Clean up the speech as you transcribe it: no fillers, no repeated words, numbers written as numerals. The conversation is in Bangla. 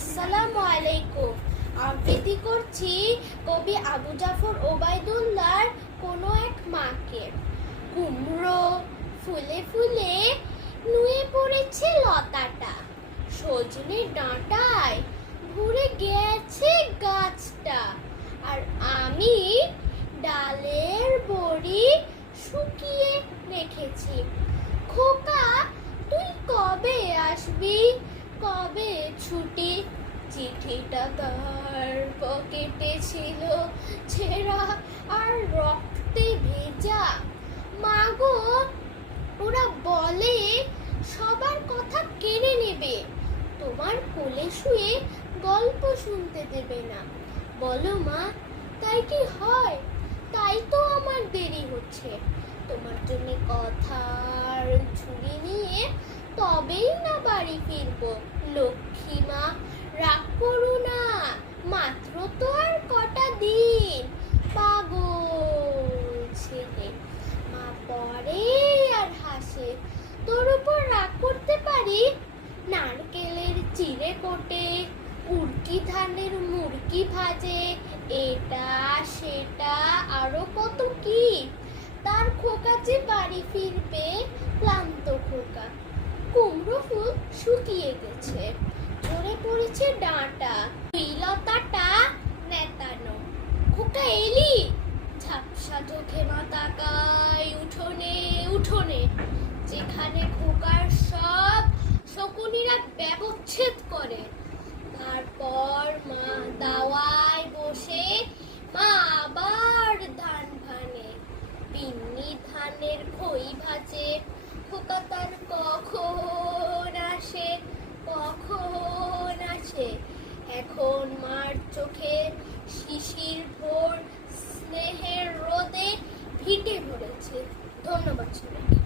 আসসালামু আলাইকুম। আবৃত্তি করছি কবি আবু জাফর ওবায়দুল্লাহর কোনো এক মাকে। কুমড়ো ফুলে ফুলে নুয়ে পড়েছে লতাটা, সজনে ডাঁটায় ভরে গেছে গাছটা, আর আমি ডালের বড়ি শুকিয়ে রেখেছি। খোকা, তুই কবে আসবি, কবে ছুটি? চিঠিটা তার পকেটে ছিল ছেঁড়া আর রক্তে ভেজা। মাগো, ওরা বলে সবার কথা কেড়ে নেবে, তোমার কোলে শুয়ে গল্প শুনতে দেবে না। বলো মা, তাই কি হয়? তাই তো আমার দেরি হচ্ছে। তোমার জন্য কথার ঝুলি নিয়ে তবেই না বাড়ি ফিরবো। লক্ষ্মী মা, রাগ করো না, মাত্র তো আর কটা দিন। পাগল ছেলে। মা পড়ে আর হাসে। তোর উপর রাগ করতে পারি? নারকেলের চিড়ে কোটে, উড়কি ধানের মুরকি ভাজে, এটা সেটা আরো কত কি। তার খোকা যে বাড়ি ফিরবে, ক্লান্ত খোকা। কুমড়ো ফুল শুকিয়ে গেছে, ঝরে পড়েছে ডাঁটা, লতাটা নেতানো। খোকা এলি? ঝাপসা চোখে মা তাকায় উঠোনে উঠোনে, যেখানে খোকার সব শকুনিরা ব্যবচ্ছেদ করে। তারপর মা দাওয়ায় বসে মা আবার ধান ভানে, বিন্নি ধানের খই ভাজে। খোকা তার কখন আসে, কখন আসে। এখন মার চোখে শিশির ভোর স্নেহের রোদে ভিটে ভরেছে। ধন্যবাদ সবাইকে।